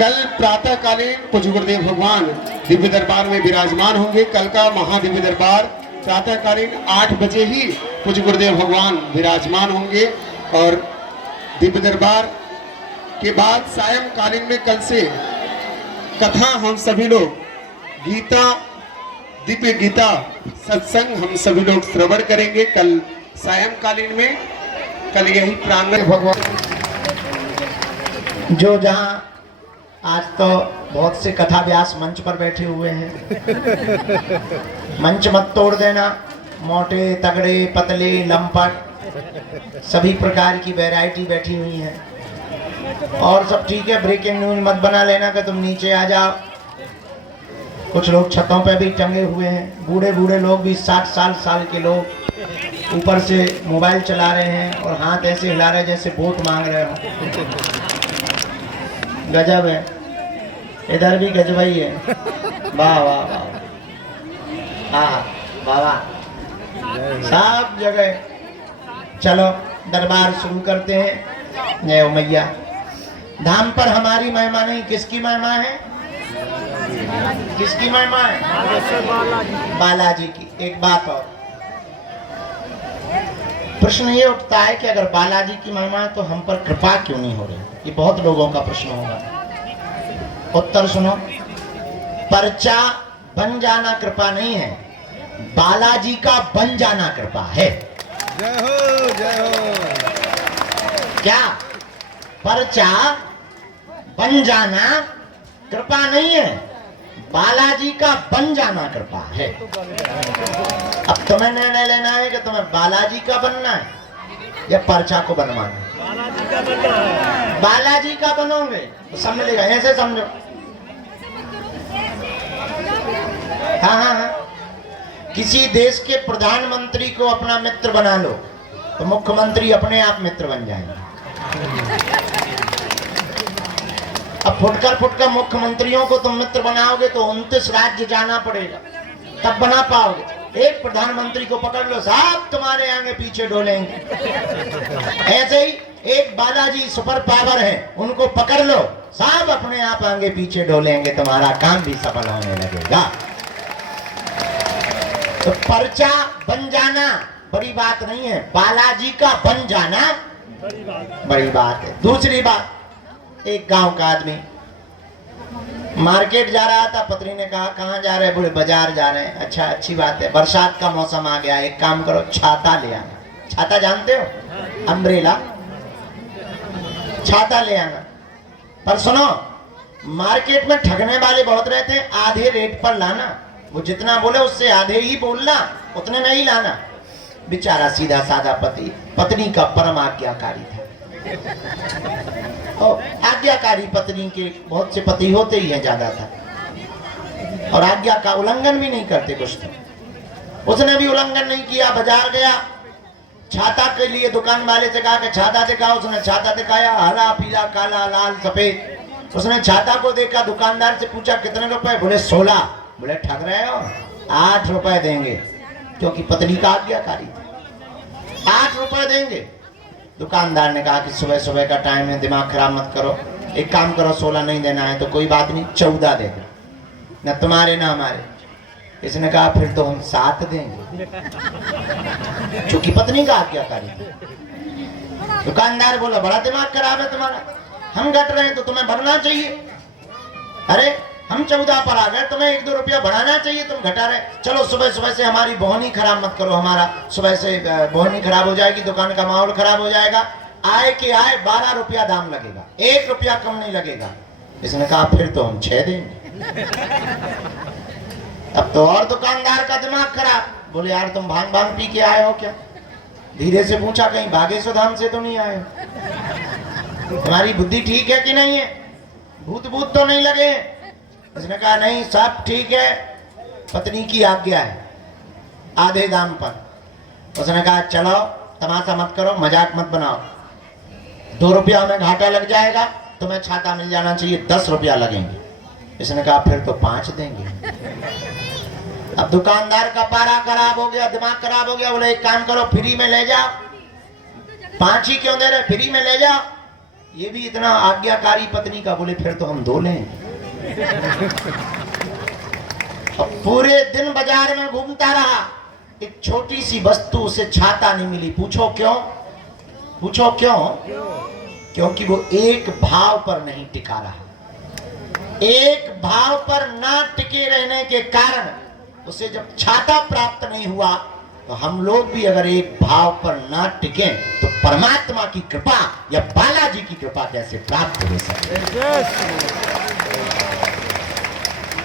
कल प्रातःकालीन पूज्य गुरुदेव भगवान दिव्य दरबार में विराजमान होंगे। कल का महादिव्य दरबार प्रातःकालीन 8 बजे ही पूज्य गुरुदेव भगवान विराजमान होंगे और दिव्य दरबार के बाद सायंकालीन में कल से कथा हम सभी लोग गीता दिव्य गीता सत्संग हम सभी लोग श्रवण करेंगे कल सायंकालीन में। कल यही प्रांगण भगवान जो जहां आज तो बहुत से कथा व्यास मंच पर बैठे हुए हैं, मंच मत तोड़ देना। मोटे तगड़े पतले लंपट सभी प्रकार की वैरायटी बैठी हुई है और सब ठीक है। ब्रेकिंग न्यूज मत बना लेना कि तुम नीचे आ जाओ। कुछ लोग छतों पे भी टंगे हुए हैं, बूढ़े बूढ़े लोग भी 60 साल के लोग ऊपर से मोबाइल चला रहे हैं और हाथ ऐसे हिला रहे जैसे वोट मांग रहे हो। गजब है, इधर भी गजब ही है। वाह वाह वाह, हाँ वाह वाह, सब जगह। चलो दरबार शुरू करते हैं। जय मैया। धाम पर हमारी महिमा नहीं, किसकी महिमा है? किसकी महिमा है? बालाजी की। एक बात और प्रश्न ये उठता है कि अगर बालाजी की महिमा है तो हम पर कृपा क्यों नहीं हो रही? ये बहुत लोगों का प्रश्न होगा। उत्तर सुनो, पर्चा बन जाना कृपा नहीं है, बालाजी का बन जाना कृपा है। जय हो जय हो। क्या पर्चा बन जाना कृपा नहीं है, बालाजी का बन जाना कृपा है। अब तुम्हें निर्णय लेना है कि तुम्हें बालाजी का बनना है या पर्चा को बनवाना है। बालाजी का बनोगे तो समझेगा, ऐसे समझो। हाँ हाँ हाँ, किसी देश के प्रधानमंत्री को अपना मित्र बना लो तो मुख्यमंत्री अपने आप मित्र बन जाएंगे। अब फुटकर मुख्यमंत्रियों को तुम मित्र बनाओगे तो 29 राज्य जाना पड़ेगा, तब बना पाओगे। एक प्रधानमंत्री को पकड़ लो, साहब तुम्हारे आगे पीछे डोलेंगे। ऐसे ही एक बालाजी सुपर पावर है, उनको पकड़ लो, साहब अपने आप आगे पीछे डोलेंगे, तुम्हारा काम भी सफल होने लगेगा। तो पर्चा बन जाना बड़ी बात नहीं है, बालाजी का बन जाना बड़ी बात है। दूसरी बात, एक गांव का आदमी मार्केट जा रहा था, पत्नी ने कहा कहाँ जा रहे हैं? बोले बाजार जा रहे हैं। अच्छा, अच्छी बात है, बरसात का मौसम आ गया, एक काम करो छाता ले आना। छाता जानते हो? अम्ब्रेला, छाता ले आना। पर सुनो, मार्केट में ठगने वाले बहुत रहते हैं, आधे रेट पर लाना। वो जितना बोले उससे आधे ही बोलना, उतने में ही लाना। बेचारा सीधा साधा पति, पत्नी का परम आज्ञाकारी था। और आज्ञाकारी पत्नी के बहुत से पति होते ही हैं ज्यादा था, और आज्ञा का उल्लंघन भी नहीं करते कुछ तो। उसने भी उल्लंघन नहीं किया, बाजार गया, छाता के लिए दुकान वाले से कहा कि छाता दिखाओ। उसने छाता दिखाया, हरा पीला काला लाल सफेद। उसने छाता को देखा, दुकानदार से पूछा कितने रुपए? बोले 16। बोले ठग रहे हो, 8 रुपए देंगे, क्योंकि पत्नी का आज्ञाकारी था। 8 रुपए देंगे। दुकानदार ने कहा कि सुबह सुबह का टाइम है, दिमाग खराब मत करो, एक काम करो, 16 नहीं देना है तो कोई बात नहीं, 14 दे दो, न तुम्हारे ना हमारे। इसने कहा फिर तो हम 7 देंगे, क्योंकि पत्नी का आज्ञाकारी। दुकानदार बोला बड़ा दिमाग खराब है तुम्हारा, हम घट रहे हैं तो तुम्हें बढ़ना चाहिए। अरे हम 14 पर आ गए, तुम्हें 1-2 रुपया बढ़ाना चाहिए, तुम घटा रहे। चलो सुबह सुबह से हमारी बोहनी खराब मत करो, हमारा सुबह से बोहनी खराब हो जाएगी, दुकान का माहौल खराब हो जाएगा। आए कि आए 12 रुपया दाम लगेगा, 1 रुपया कम नहीं लगेगा। इसने कहा फिर तो हम 6 देंगे। अब तो और दुकानदार का दिमाग खराब, बोले यार तुम भांग पी के आए हो क्या? धीरे से पूछा कहीं बागेश्वर धाम से तो नहीं आए हो? तुम्हारी बुद्धि ठीक है कि नहीं है? भूत तो नहीं लगे? उसने कहा नहीं सब ठीक है, पत्नी की आज्ञा है, आधे दाम पर। उसने कहा चलो तमाशा मत करो, मजाक मत बनाओ, 2 रुपया हमें घाटा लग जाएगा, तुम्हें छाता मिल जाना चाहिए, 10 रुपया लगेंगे। इसने कहा फिर तो 5 देंगे। अब दुकानदार का पारा खराब हो गया, दिमाग खराब हो गया। बोले एक काम करो, फ्री में ले जाओ। 5 ही क्यों दे रहे, फ्री में ले जाओ। ये भी इतना आज्ञाकारी पत्नी का, बोले फिर तो हम धो लें। अब पूरे दिन बाजार में घूमता रहा, एक छोटी सी वस्तु उसे छाता नहीं मिली। पूछो क्यों? पूछो क्यों? क्योंकि वो एक भाव पर नहीं टिका रहा। एक भाव पर ना टिके रहने के कारण उसे जब छाता प्राप्त नहीं हुआ, तो हम लोग भी अगर एक भाव पर ना टिके तो परमात्मा की कृपा या बालाजी की कृपा कैसे प्राप्त हो सकती?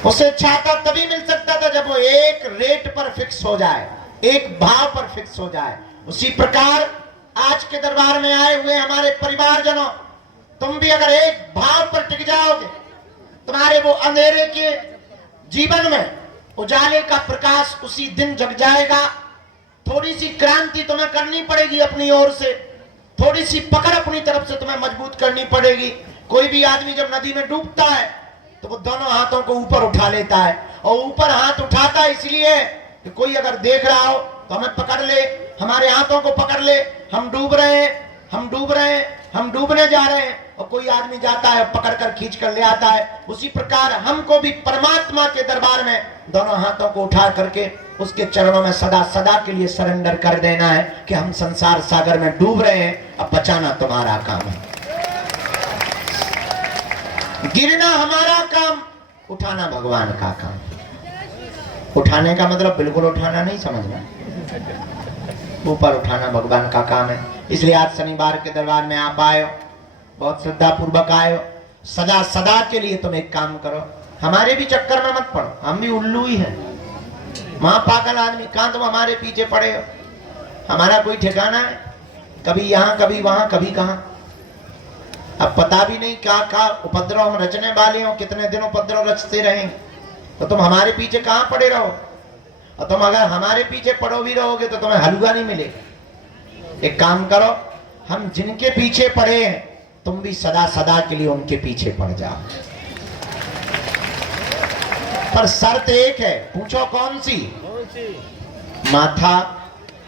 उसे छाता तभी मिल सकता था जब वो एक रेट पर फिक्स हो जाए, एक भाव पर फिक्स हो जाए। उसी प्रकार आज के दरबार में आए हुए हमारे परिवारजनों, तुम भी अगर एक भाव पर टिक जाओगे, तुम्हारे वो अंधेरे के जीवन में उजाले का प्रकाश उसी दिन जग जाएगा। थोड़ी सी क्रांति तुम्हें करनी पड़ेगी अपनी ओर से, थोड़ी सी पकड़ अपनी तरफ से तुम्हें मजबूत करनी पड़ेगी। कोई भी आदमी जब नदी में डूबता है तो वो दोनों हाथों को ऊपर उठा लेता है, और ऊपर हाथ उठाता है इसलिए कि कोई अगर देख रहा हो तो हमें पकड़ ले, हमारे हाथों को पकड़ ले, हम डूब रहे हैं, हम डूब रहे हैं, हम डूबने जा रहे हैं, और कोई आदमी जाता है पकड़ कर खींच कर ले आता है। उसी प्रकार हमको भी परमात्मा के दरबार में दोनों हाथों को उठा करके उसके चरणों में सदा सदा के लिए सरेंडर कर देना है कि हम संसार सागर में डूब रहे हैं, अब बचाना तुम्हारा काम है, गिरना हमारा काम, उठाना भगवान का काम। उठाने का मतलब बिल्कुल उठाना नहीं समझना, ऊपर उठाना भगवान का काम है। इसलिए आज शनिवार के दरबार में आप आए हो, बहुत श्रद्धा पूर्वक आए हो। सदा सदा के लिए तुम एक काम करो, हमारे भी चक्कर में मत पड़ो, हम भी उल्लू ही हैं, मां पागल आदमी। कहां तुम हमारे पीछे पड़े हो? हमारा कोई ठिकाना है? कभी यहां कभी वहां कभी कहां। अब पता भी नहीं क्या क्या उपद्रव हम रचने वाले हो, कितने दिन उपद्रव रचते रहेंगे। तो तुम हमारे पीछे कहां पड़े रहो, और तुम अगर हमारे पीछे पड़ो भी रहोगे तो तुम्हें हलवा नहीं मिलेगा। एक काम करो, हम जिनके पीछे पड़े हैं तुम भी सदा सदा के लिए उनके पीछे पड़ जाओ। पर शर्त एक है, पूछो कौन सी? माथा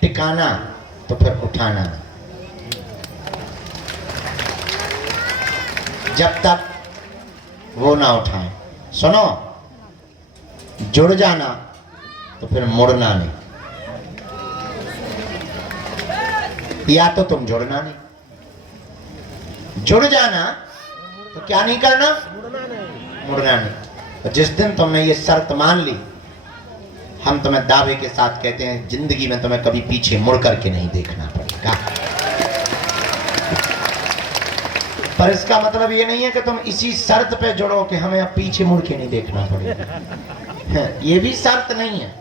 टिकाना तो फिर उठाना। जब तक वो ना उठाए, सुनो, जुड़ जाना तो फिर मुड़ना नहीं, या तो तुम जुड़ना नहीं, जुड़ जाना तो क्या नहीं करना? मुड़ना नहीं। तो जिस दिन तुमने ये शर्त मान ली, हम तुम्हें दावे के साथ कहते हैं जिंदगी में तुम्हें कभी पीछे मुड़ करके नहीं देखना पड़ेगा। पर इसका मतलब ये नहीं है कि तुम इसी शर्त पे जुड़ो कि हमें अब पीछे मुड़ के नहीं देखना पड़ेगा। ये भी शर्त नहीं है,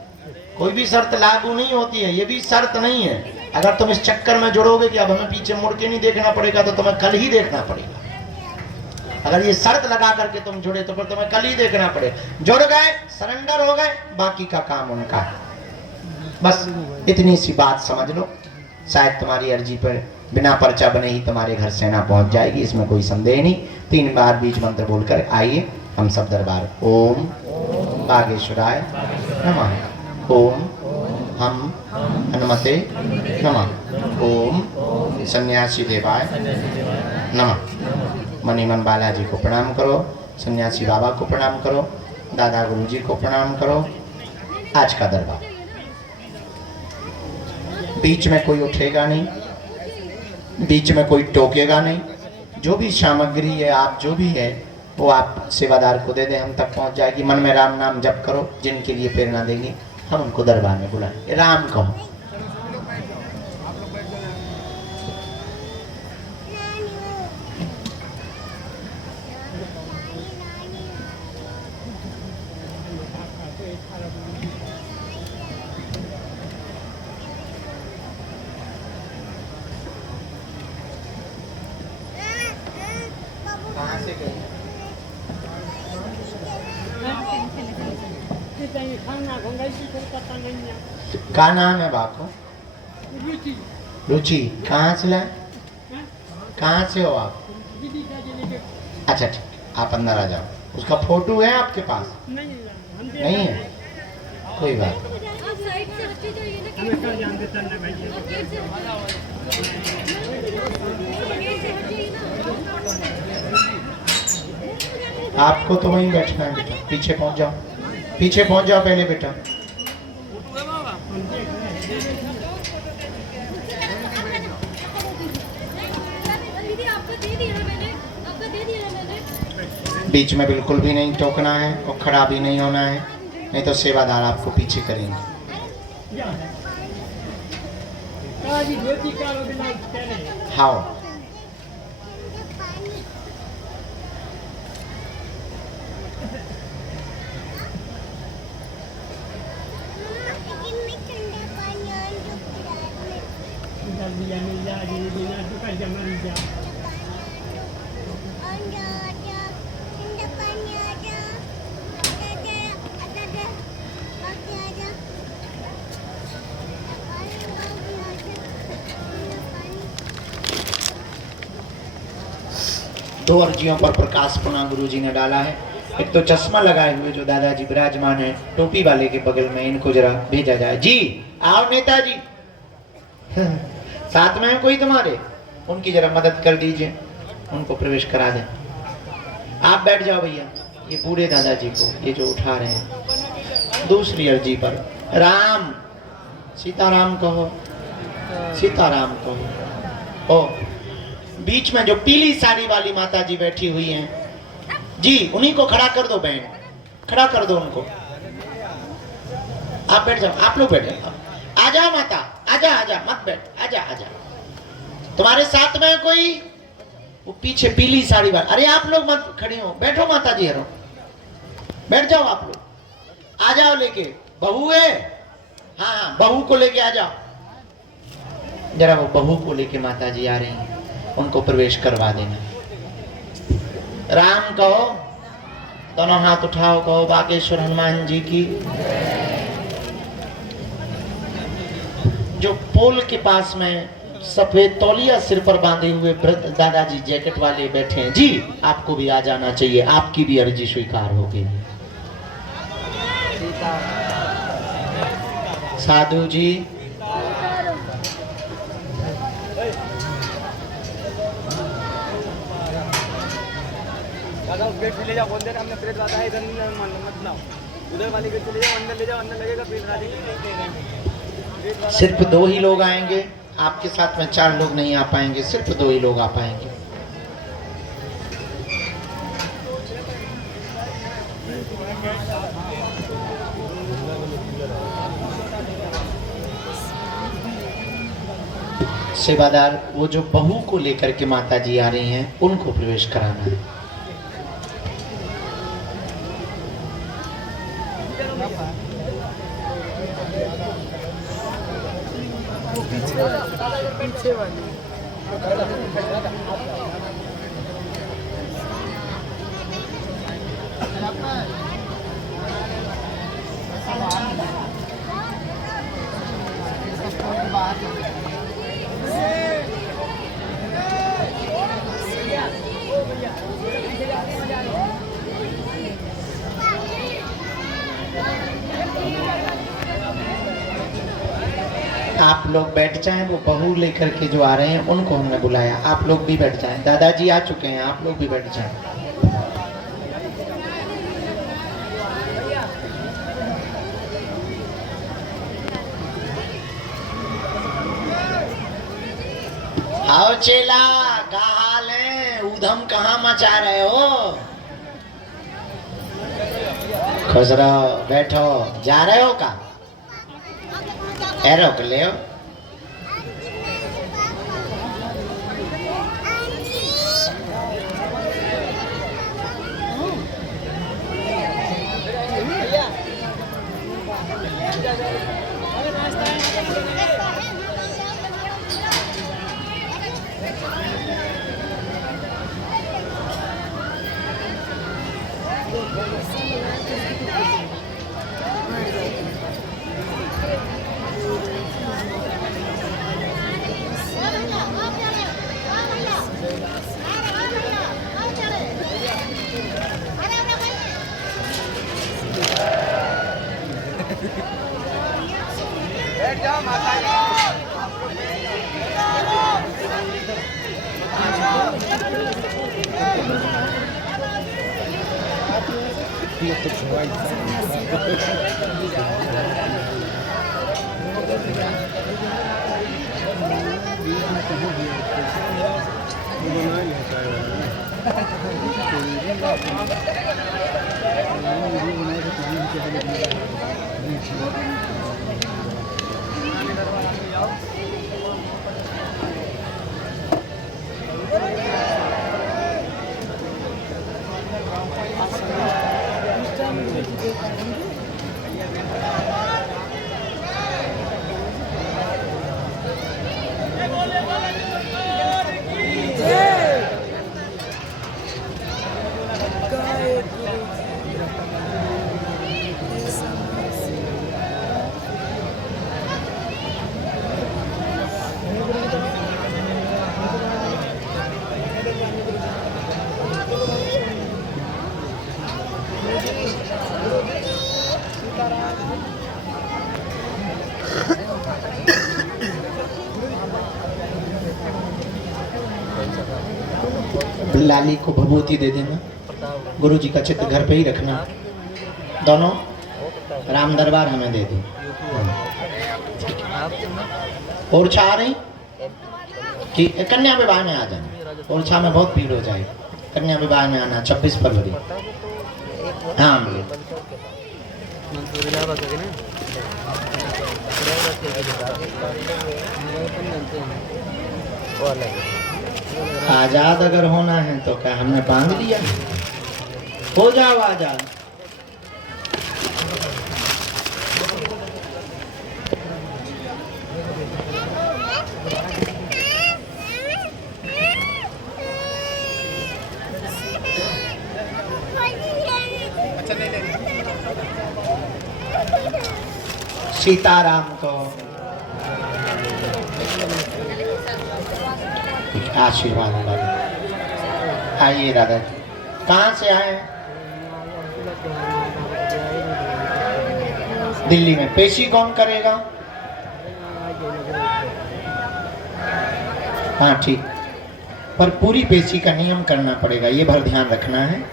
कोई भी शर्त लागू नहीं होती है, ये भी शर्त नहीं है। अगर तुम इस चक्कर में जुड़ोगे कि अब हमें पीछे मुड़ के नहीं देखना पड़ेगा, तो तुम्हें कल ही देखना पड़ेगा। अगर ये शर्त लगा करके तुम जुड़े तो फिर तुम्हें कल ही देखना पड़ेगा। जुड़ गए, सरेंडर हो गए, बाकी का काम उनका है। बस इतनी सी बात समझ लो, शायद तुम्हारी अर्जी पर बिना पर्चा बने ही तुम्हारे घर सेना पहुंच जाएगी, इसमें कोई संदेह नहीं। 3 बार बीज मंत्र बोलकर आइए हम सब दरबार। ओम बागेश्वराय नमः, ओम हम हनुमते नमः, ओम सन्यासी देवाय नमः। मनीमन बालाजी को प्रणाम करो, सन्यासी बाबा को प्रणाम करो, दादा गुरुजी को प्रणाम करो। आज का दरबार बीच में कोई उठेगा नहीं, बीच में कोई टोकेगा नहीं। जो भी सामग्री है, आप जो भी है वो आप सेवादार को दे दें, हम तक पहुंच जाएगी। मन में राम नाम जप करो, जिनके लिए प्रेरणा देंगे हम उनको दरबार में बुलाएं। राम कहो। कहाँ से गई? क्या नाम है बापू? रुचि। कहाँ से लाए? कहाँ से हो आप? अच्छा ठीक, आप अंदर आ जाओ। उसका फोटो है आपके पास? नहीं है, कोई बात नहीं। आपको तो वहीं बैठना है बेटा, पीछे पहुंच जाओ, पीछे पहुंच जाओ पहले बेटा। बीच में बिल्कुल भी नहीं टोकना है और खड़ा भी नहीं होना है, नहीं तो सेवादार आपको पीछे करेंगे। हाँ दो अर्जियों पर प्रकाश पुना गुरु जी ने डाला है। एक तो चश्मा लगाए हुए जो दादाजी विराजमान है, टोपी वाले के बगल में, इनको जरा भेजा जाए। जी आओ नेताजी। साथ में है कोई तुम्हारे, उनकी जरा मदद कर दीजिए, उनको प्रवेश करा दें। आप बैठ जाओ भैया, ये बूढ़े दादाजी को ये जो उठा रहे हैं। दूसरी अर्जी पर राम सीताराम कहो, सीताराम कहो। ओ बीच में जो पीली साड़ी वाली माता जी बैठी हुई हैं जी, उन्हीं को खड़ा कर दो बहन, खड़ा कर दो उनको। आप बैठ जाओ, आप लोग बैठ जाओ। आ जाओ माता, आजा आजा, मत बैठ, आजा आजा। तुम्हारे साथ में कोई वो पीछे पीली साड़ी वाली, अरे आप लोग मत खड़े हो, बैठो माता जी, हरो बैठ जाओ आप लोग। आ जाओ लेके, बहू है, हाँ हाँ बहू को लेके आ जाओ जरा। वो बहू को लेके माता जी आ रही हैं, उनको प्रवेश करवा देना। राम कहो, दोनों हाथ उठाओ, कहो बागेश्वर हनुमान जी की। जो पोल के पास में सफेद तौलिया सिर पर बांधे हुए दादाजी जैकेट वाले बैठे हैं जी, आपको भी आ जाना चाहिए, आपकी भी अर्जी स्वीकार होगी। साधु जी दादा उस गेट से ले जाओ, बोल देना हमने प्लेट दादा है, इधर मत लाओ, उधर वाली गेट से ले जाओ, अंदर ले जाओ, अंदर लगेगा प्लेट ला देंगे। सिर्फ 2 ही लोग आएंगे, आपके साथ में 4 लोग नहीं आ पाएंगे, सिर्फ 2 ही लोग आ पाएंगे। सेवादार वो जो बहू को लेकर के माता जी आ रही हैं, उनको प्रवेश कराना है। पीछे वाली आप लोग बैठ जाएं, वो बहू लेकर के जो आ रहे हैं उनको हमने बुलाया, आप लोग भी बैठ जाएं। दादाजी आ चुके हैं, आप लोग भी बैठ जाएं। आओ चेला, क्या हाल है? ऊधम कहाँ मचा रहे हो? खुश रहो, बैठो। जा रहे हो का? रोक ले। बैठ जाओ माता जी। लाली को भभूति दे देना, गुरु जी का चित्र घर पे ही रखना, दोनों राम दरबार हमें दे दो। और छा रही कि कन्या विवाह में आ जाना, और छा में बहुत भीड़ हो जाएगी, कन्या विवाह में आना 26 फरवरी। हाँ आजाद अगर होना है तो क्या हमने बांध लिया, हो जाओ आजाद। सीताराम को आशीर्वाद वाले। आइए दादा, कहाँ से आए? दिल्ली में। पेशी कौन करेगा? हाँ ठीक, पर पूरी पेशी का नियम करना पड़ेगा, ये भर ध्यान रखना है।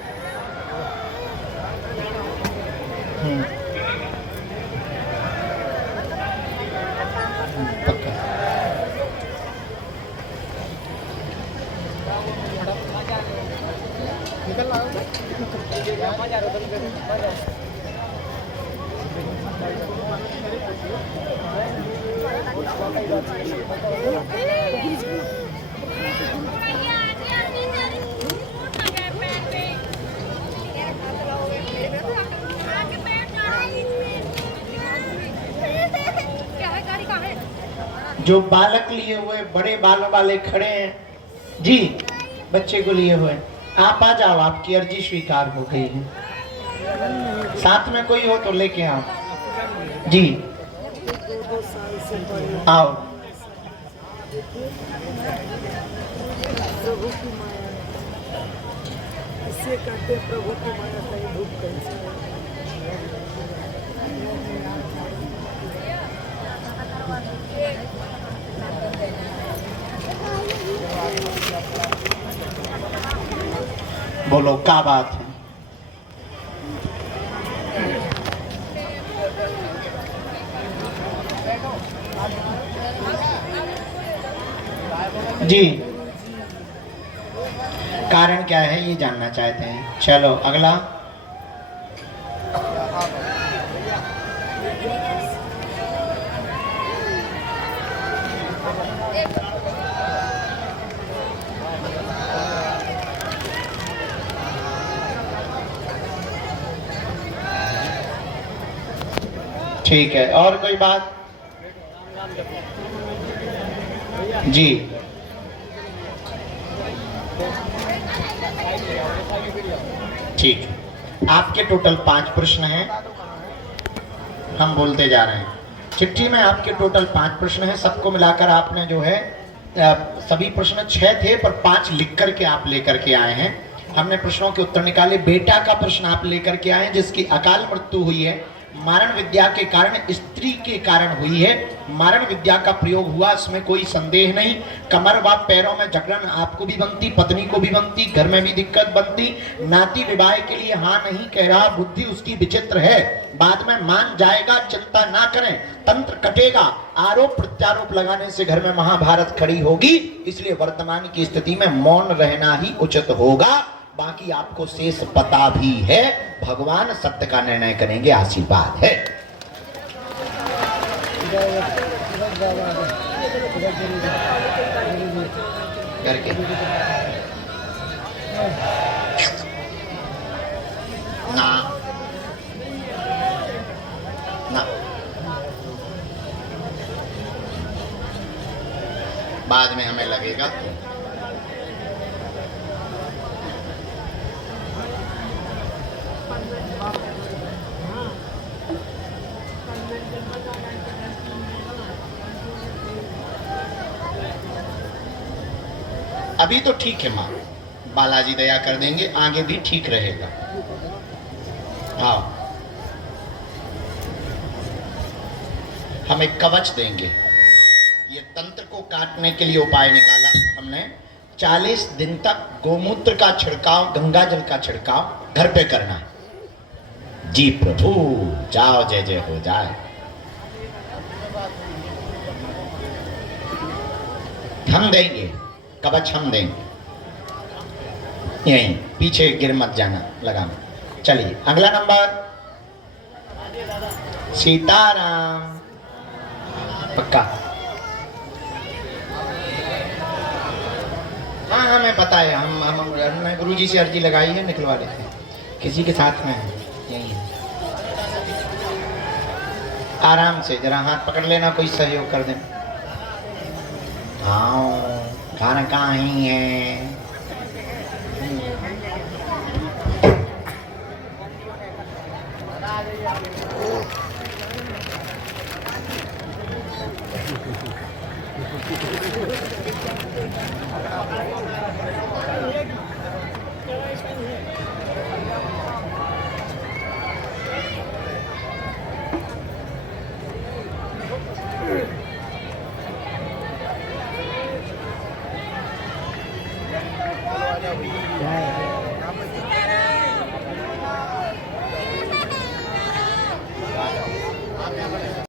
जो बालक लिए हुए बड़े बालों वाले खड़े हैं जी, बच्चे को लिए हुए, आप आ जाओ, आपकी अर्जी स्वीकार हो गई है। साथ में कोई हो तो लेके आओ जी, आओ। प्रभु की माया कहीं धूप कहीं बोलो क्या बात है? जी, कारण क्या है ये जानना चाहते हैं। चलो अगला। ठीक है, और कोई बात? जी, ठीक। आपके टोटल 5 प्रश्न हैं, हम बोलते जा रहे हैं। चिट्ठी में आपके टोटल 5 प्रश्न हैं, सबको मिलाकर आपने जो है सभी प्रश्न 6 थे, पर 5 लिख करके आप लेकर के आए हैं। हमने प्रश्नों के उत्तर निकाले। बेटा का प्रश्न आप लेकर के आए हैं जिसकी अकाल मृत्यु हुई है, मारण विद्या के कारण, स्त्री के कारण हुई है। मारण विद्या का प्रयोग हुआ, इसमें कोई संदेह नहीं। कमर व पैरों में जकड़न आपको भी बनती, पत्नी को भी बनती, घर में भी दिक्कत बनती। नाती विवाह के लिए हाँ नहीं कह रहा, बुद्धि उसकी विचित्र है, बाद में मान जाएगा, चिंता ना करें, तंत्र कटेगा। आरोप प्रत्यारोप लगाने से घर में महाभारत खड़ी होगी, इसलिए वर्तमान की स्थिति में मौन रहना ही उचित होगा। बाकी आपको शेष पता भी है, भगवान सत्य का निर्णय करेंगे, आशीर्वाद है। करके ना ना बाद में हमें लगेगा। अभी तो ठीक है माँ, बालाजी दया कर देंगे, आगे भी ठीक रहेगा। हाँ, हम एक कवच देंगे। ये तंत्र को काटने के लिए उपाय निकाला हमने। 40 दिन तक गोमूत्र का छिड़काव, गंगा जल का छिड़काव घर पे करना है। जी प्रभु, जाओ, जय जय हो जाए। हम देंगे कवच, हम देंगे। यहीं पीछे गिर मत जाना, लगाना। चलिए अगला नंबर, सीताराम। पक्का? हाँ हमें पता है, हमने गुरु जी से अर्जी लगाई है, निकलवा लेते हैं। किसी के साथ में है, यही है। आराम से जरा हाथ पकड़ लेना, कोई सहयोग कर देना। हाँ, खाना कहाँ ही है। जय